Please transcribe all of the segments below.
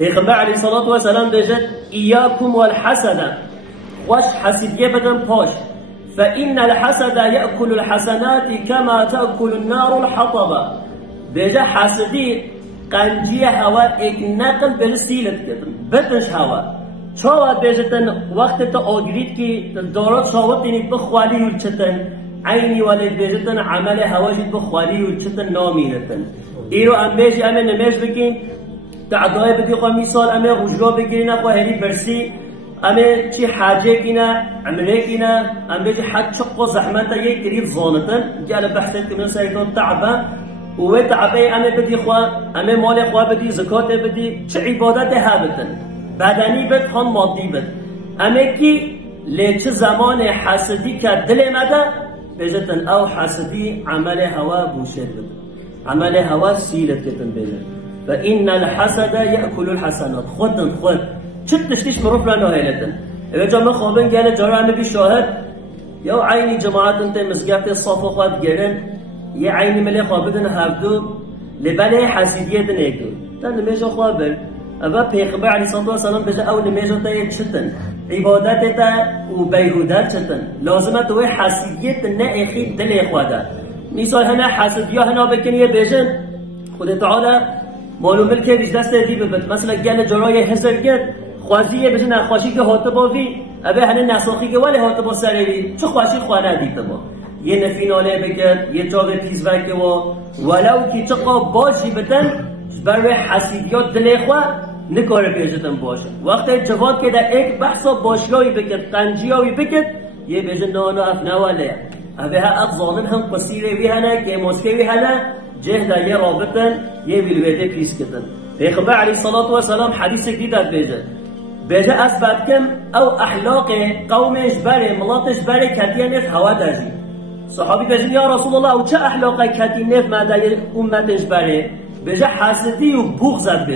پیغمبر علیه الصلاة و السلام بجد ایاکم والحسد خوش حسدیه بدن پاش فإن الحسد يأكل الحسنات كما تأكل النار الحطب بجد حسدی قنجی هوا ایک نقل بر سیلت کردن بدنش هوا چاوات بجدن وقت تا آگرید که دارات شاوت اینید بخوالی یلچتن عینی ولید بجدن عمل هواجید بخوالی یلچتن نامینتن ایرو امیجی امه نمیج بگیم تعدای بدی خواه میسال امه غجرا بگیرین خواه هلی برسی امه چی حاجه کینا عمله کینا امه چی حد شق و زحمت یک قریب زانتن گل بحثت که من سایتون تعبه و تعبه امه بدی خواه امه مال خواه بدی زکات بدی چه عبادت هابتن بدنی بد هم مادی بد امه کی لیچ زمان حسدی که دل مده بجتن او حسدی عمل هوا بوشد بد عمل هوا سیلت کتن بجت فإن الحسد يأكل الحسنات خودن خود چت تشتیش مروف را نهایلتن اوه جامعه خوابن گله جارا همه بی شاهد یا عینی جماعت انت مزگفت صاف خود گرن یه عینی ملی خوابدن هفدو لبله حسیدیت نیکو تا نمیجا خوابن اوه پیغمبر علیه الصلاة والسلام بجه او نمیجا تا یه چتن عبادت تا و بیهودت چتن لازمت اوه حسیدیت نه اخی دل خواده مثال هنه حسدیا هنه بکنیه بجن خود تعالی معلومه که ریش دست دیبه بد مثلا گل جرای هزار گرد خوازیه بجن نخواشی که هاته باوی اوه هنه نساخی که ولی هاته با سریری چه خواشی خوانه دیده با یه نفیناله بگرد یه جاغ تیزوکه و ولو که چقا باشی بدن برای حسیدیات دل خواه نکاره پیجتن باشه وقتی جواد که در ایک بحثا باشیایی بکرد قنجیایی بکرد یه بجن نانو افنواله اوه ها ظالم هم قصیره وی هنه که مسکه وی هنه جهده یه رابطن یه ویلویده پیس کتن پیغمبر علیه الصلاة والسلام حدیث دیدد بجه اثبت کم او احلاق قومش بره ملاتش بره کتیه نف هوا دازی صحابی بجه یا رسول الله او چه احلاق کتی نف مده امتش بره بجه حسدی و بغضت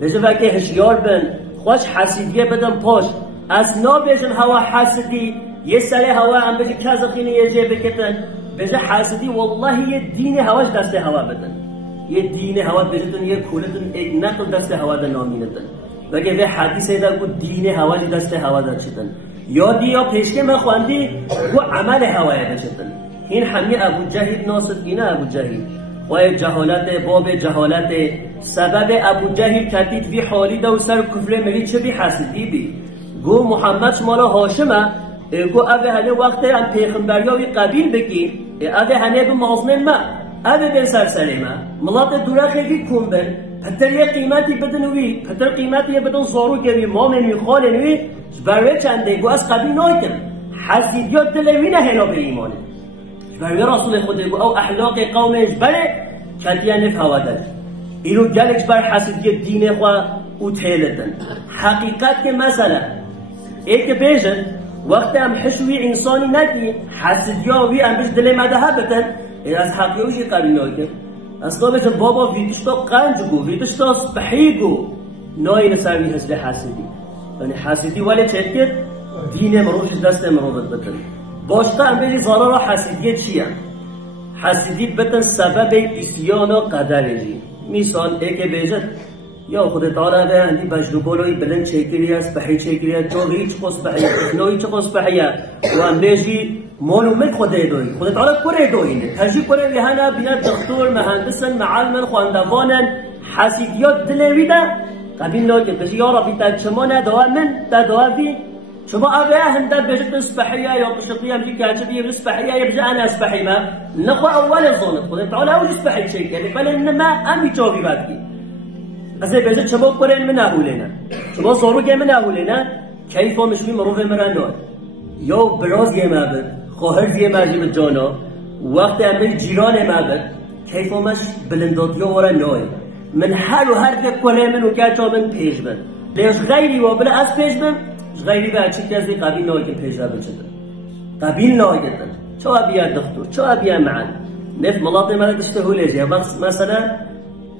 بجه وکه هشیار بن خوش حسیدیه بدن پاش اسنا بجن هوا حسدی یه سره هوا هم بجه کازقینه یه جه بکتن بجه حسدی والله یه دین هواش دست هوا بدن یه دین هوا بجتن یه کولتن ایک نقل دست هوا دن نامینتن وگه به حدیثه در بود دین هواش دست هوا در چتن یادی یا پیشکه من خواندی و عمل هوای بچتن این همی ابو جهید ناصد اینه ابو جهید و جهالت باب جهالت سبب ابو جهید کتید وی حالی دو سر کفر ملی چه بی حسدی بی گو محمد شمالا هاشمه گو اوه هنه وقت هم پیغمبریاوی قبیل بکی اوه هنه به مازنن ما اوه به سرسره ما ملات دورا خیلی کن بن پتر یه قیمتی بدنوی پتر قیمتی بدن زارو گوی مامنوی خالنوی برای چنده گو از قبیل نایتم حسیدیات دلوی نه هلا به ایمانه برای رسول خود گو او احلاق قومش بره کتیه نف هوا داره ایرو گلکش بر حسیدیت دین خواه او تیلتن حقیقت که مثلا ایک بیشن وقتی هم حشوی انسانی نگی حسدیاوی هم بیش دل مده بتن از حقیقی قبیل نایتم اصلا بچه بابا ویدشتا قنج گو ویدشتا صبحی گو ناین سروی حسد حسدی یعنی حسدی ولی چه کرد دین مروفش دست مروفت بتن باشتا هم بری زارا را حسدیه چیه حسدی بتن سبب اسیان و قدرجی مثال ایک بیجت یا خود تعالی ده اندی بجدوبولوی بلند چکری است بحی چکری است تو هیچ قص بحی نوی چه قص بحی و هم بیجی معلومت خود دوی خود تعالی کره دوینه تجی کره لهنا بنا دکتر مهندسن معلم خواندوانن حسیدیات دلویده قبیل ناکه بجی یا ربی تا چما ندوا من تا دوافی شما اوه هنده بیجت اسبحیه یا قشقیه بجی کچه بیه اسبحیه یا بجی انا اسبحی ما نخوا اول ظنت خود تعالی اوج اسبحی چکری بل انما امی جاوی بدکی از بیجت چما کره من اولینه شما زارو که من اولینه کیفا مشوی مروف مرنوه یا براز یه معبد خواهر یه مرجب جانا وقت امیر جیران معبد کیفا مش بلنداتیا ورا نوی من هر و هر که کله من و که من پیش بن لیش غیری و بلا از پیش بن غیری به اچی کسی قبیل نوی که پیش بن چطور قبیل نوی کتن چو ابیا دکتر چو ابیا معن نف ملاط مرد اشتهو لیجی مثلا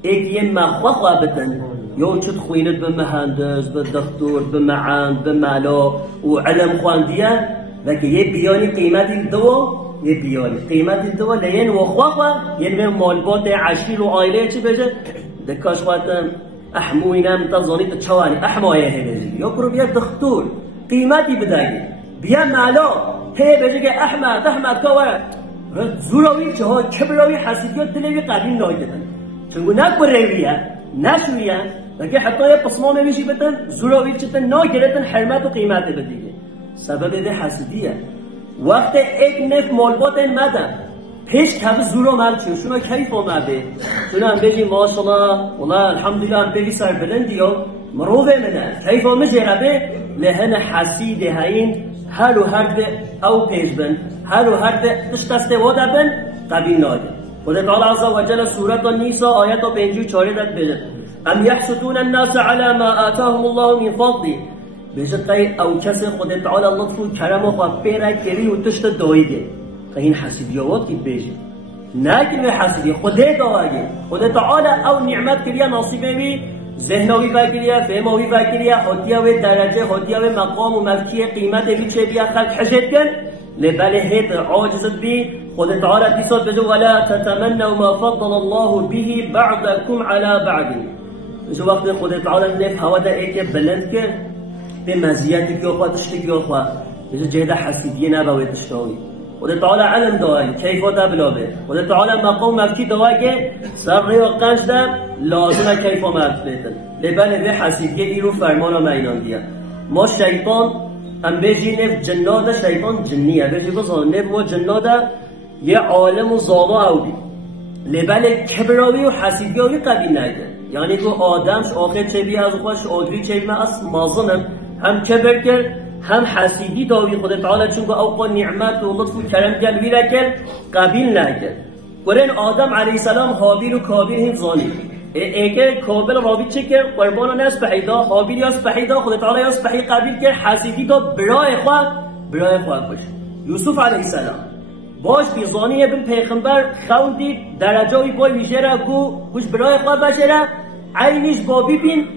ایک یه مخواه خواه بتن یا چت خوینت به مهندس به دکتر به معن به معلا و علم خواندیه و که یه بیانی قیمتی دو یه بیانی قیمتی دو لین و خواه ین به مالبات عشیر و آیله چی بجه دکاش خواتم احموی نم تا زانی تا چوانی احمایه هبزی یا برو بیا دختور قیمتی بدهی بیا مالا هی بجی که احمد کا ورد زوراوی چه ها کبراوی حسیدی و دلوی قدیم نایدن چونگو نک برویه نشویه لکه حتی یه قسمه میشی بتن زوراوی چتن ناگرتن حرمت و قیمت بدیگه سبب ده حسیدیه وقت ایک نف مالباتن مدن پیش کبه زورا مال چیو شما کیف آمده شما هم بگی ماشالله والله الحمدلله هم بگی سر بلندی و مروفه منه کیف آمده ربه لهن حسیده هاین هر و هر ده او پیش بند هر و هر ده تشتسته واده بند قبیل ناده خدا تعالی عز و جل سورة النساء آیت 54 داد بجد ام یحسدون الناس على ما آتاهم الله من فضله بجد قی او کسی خدا تعالی لطف و کرم و خواه پیره کری و تشت دایده این حسیدیات کی بیجی نه که حسیدی خدا داوری خدا تعالی او نعمت کلیه نصیبه بی ذهنوی فکریه فهموی فکریه حتیه و درجه حتیه و مقام و ملکی قیمت بی چه بیا خلق حجت کن لبله هیت عاجزت بی خدا تعالی دیسات بجو ولا تتمنوا ما فضل الله به بعضكم على بعض جو وقت خدا تعالی نف هوا ده ایک بلند که به مزیتی که خود تشتی که خود بجو جهد حسیدیه نباید تشتاوی خدا تعالی علم داری کیفاتا بلابه خدا تعالی مقام مفکی داری که سر ریو قنج ده لازمه کیفا مرد بیتن لبنه به حسیدیه ایرو فرمانا مینان دیا ما شیطان ام بیجی نف جناده شیطان جنیه بیجی بزن نف و جناده یه عالم و ظالا او بی لبنه کبراوی و حسیدیاوی قبیل نگه یعنی تو آدمش آخر چه بی از خوش آدوی چه بی از مازنم هم کبر کرد هم حسیدی داوی خدا تعالی چون که اوقا نعمت و لطف و کرم جلوی را کرد قبیل نکرد قرآن آدم علیه السلام حابیل و کابیل هم زانی ایک کابیل رابی چه کرد قربان نس بحیدا حابیل یاس بحیدا خدا تعالی یاس بحی قبیل کرد حسیدی دا برای خواه باش یوسف علیه السلام باش بیزانی ابن پیغمبر خوندی درجه بای ویژه را گوش برای خواه باشه را عینیش بابی بین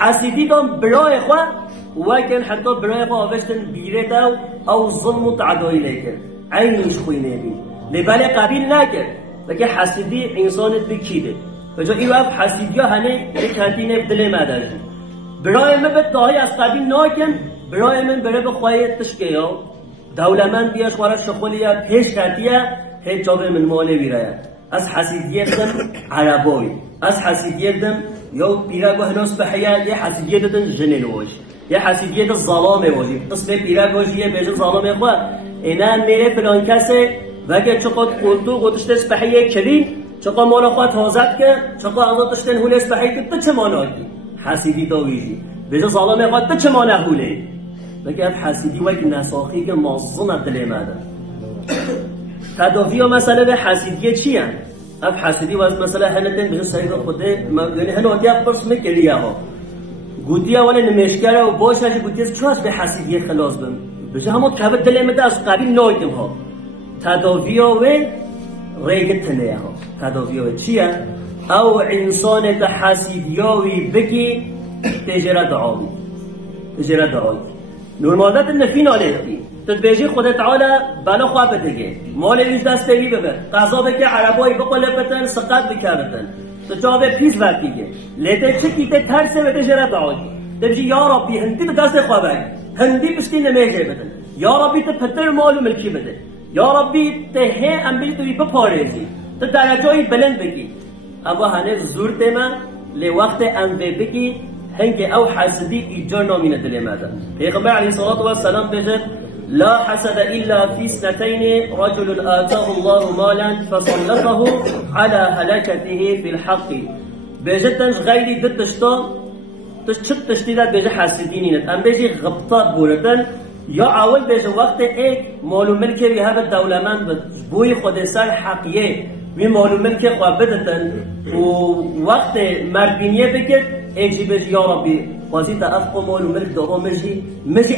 حسیدی دا برای خواه وكان حتى برای آوشتن بیره داو او ظلم و تعدایی لیکر عینیش خوی نبی لباله قبیل نکر لکه حسیدی انسانت بکیده فجا ایو اف حسیدی ها هنه یک هنتینه بدله مدرجی برای من به داهی از قبیل ناکن برای من بره بخواهی تشکه ها دولمند بیاش خواره شخولی ها پیش کردی ها هیچ جاوه من مانه بیره از حسیدی دم عربایی از حسیدی دم یا بیره هنوس بحیه یه حسیدی دم جنلوش یه حسیدیت ظلامه وجی قسم پیرا گوشیه بیشتر ظلامه خوا اینا میره فلان کسه وگه چقدر قلتو قدشتش بحیه کلین چقدر مالا خوا تازد که چقدر آزادشتن هولش بحیه که چه مانا کی حسیدی داویجی بیشتر ظلامه خوا چه مانا هوله وگه اف حسیدی وگه نساخی که مازن دل ماده تدافی و مسئله به حسیدیه چی هم؟ اف حسیدی و از مسئله هنتن بیشتر سریع خوده یعنی هنوتی اف پرس میکلیه ها گویی اولی نمیشگره و باشه که گویی از چه به حسیدی خلاص بم بشه همون کبر دل مده از قبیل نایدم ها تداوی و ریگ تنه ها تداوی و چیه او انسان تا حسیدیاوی بگی تجرد دعاوی نورمالت نفین آلیختی تدبیجی خدا تعالی بلا خواه بتگه مال ایش دستوی ببر قضا بکه عربایی بقله بتن سقط بکردن تو جواب پیش وقتیه لیته چه کیته ترسه و تجربه دعایی تبجی یا ربی هندی به دست خواه بگی هندی بستی نمیگه بدن یا ربی تو پتر مال و ملکی بده یا ربی ته امبلی توی بپارهی تو درجایی بلند بگی اما هنه زور تیمه لی وقت انبه بگی هنگ او حسدی ایجار نامینه دلی مده پیغمبر علیه الصلاة والسلام بجد لا حسد إلا في اثنتين رجل آتاه الله مالا فسلطه على هلكته في الحق بجدنش غيري دتشتا تشت تشتيدات بيجي حاسدينينت ام بيجي غبطات بولتن یا اول بيجي وقت ایک مالو ملكي بهذا الدولمان بوي خود سر حقیه می مالو ملكي خواه بدتن و وقت مردبینیه بکد ایک جي بيجي يا ربي وزيتا افقو مالو ملك دارو مجي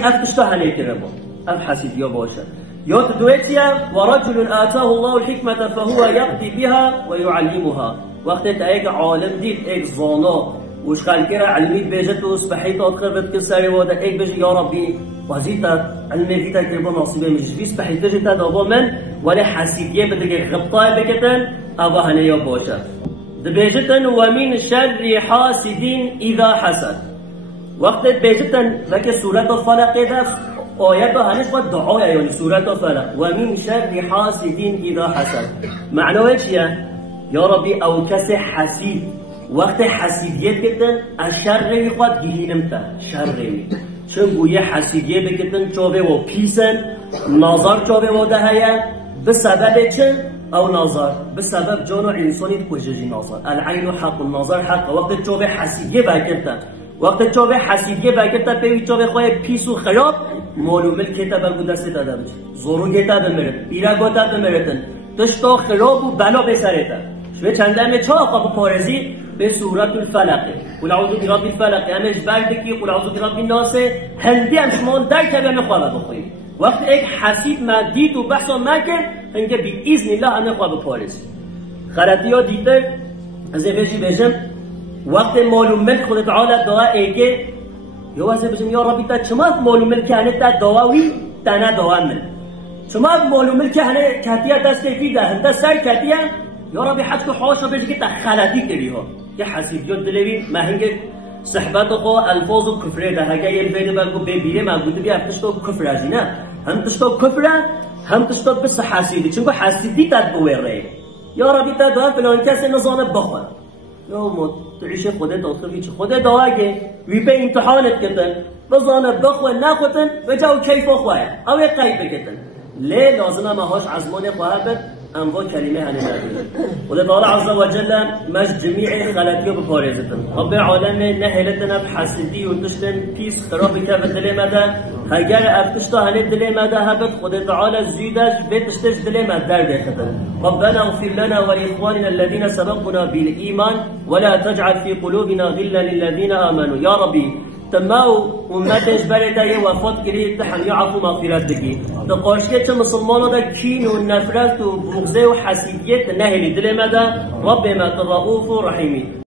افتشتا هنه کربا اف حسيديا باشد یا تدويتيا ورجل آتاه الله الحكمة فهو يقضي بها ويعلمها وقت ایک عالم دید ایک زانا وش خالكرا علميت بيجت وسبحيت أتخربت كساري ودا إيه بيجي يا ربي وزيتا علمي فيتا كربا نصيبه مش في سبحيت بيجتا دابا من ولا حسيدية بدك غبطاء بكتن أبا هنيا باشا دبيجتن ومن شر حاسد إذا حسد. وقت بيجتن ذاك سورة الفلق ده آيات هنش با دعاء يعني سورة الفلق ومن شر حاسد إذا حسد. معناه چیه؟ یا ربی او کس حسید وقت حسیدیت کتن الشر میخواد گیهینم تا شر می چون گویه حسیدیه بکتن چوبه و پیسن نظر چوبه و دهیه به سبب چه؟ او نظر به سبب جان و انسانیت کججی نظر العین حق النظر حق وقت چوبه حسیدیه بکتن وقت چوبه حسیدیه بکتن پیوی چوبه خواه پیس و خراب معلومه کتاب بگو دست داده بچه زورو گتا بمرد بیره گتا بمردن دشتا خراب و بلا بسرتن شوی چندمه چه آقا پارزی به صورت الفلقه قل اعوذ برب الفلق همش بردکی قل اعوذ برب الناس هندی هم شما در کبه خواه بخوید وقت ایک حسید مدید و بحث و مکر هنگه بی اذن الله همه خواه بپارزی خلطی ها دیده از ایجی بجم وقت معلوم ملک خود تعالی دعا ایگه یا واسه بجم یا ربی تا چما معلوم ملک هنه تا دعاوی تا نه دعا من چما معلوم ملک هنه کتیه دست فیده هنده سر کتیه یا ربی حد که حاشا بجی که تا خلطی کری ها که حسیدیات دلوی ما هنگه صحبت خو الفاظ و کفره ده هگه یه فیده بگو ببیره مگوده بیا تشتا کفر ازی نه هم تشتا کفره هم تشتا بس حسیدی چون حسیدی تد بویره یا ربی تا دعا فلان کسی نظانه بخواه یا تعیش خودت داخلی چه خودت دعاگه وی به امتحانت کتن بزانه بخواه نخوتن و جاو کیف خواه او یک قیب کتن لی لازمه ماهاش عزمان خواه بد انواع کلمه هنه نداره خدا تعالی عز و جل مش جمیع خلقی رو بپارزتن رب العالم نهلتنا بحسدی و دشتن پیس خرابی که به دل مده اگر افتشتا هنه دل مده هبت خدا تعالی زیدش بتشتش دل مده در دختن ربنا اغفر لنا ولإخواننا الذين سبقنا بالإيمان ولا تجعل في قلوبنا غلا للذين آمنوا يا ربي تماو امتش برده یه وفات گرید همه عفو مغفرت بگی تا قاشقه چه مسلمانو دا کین و نفرت و بغضه و حسیدیت نهلی دل مده رب ما رؤوف رحیمی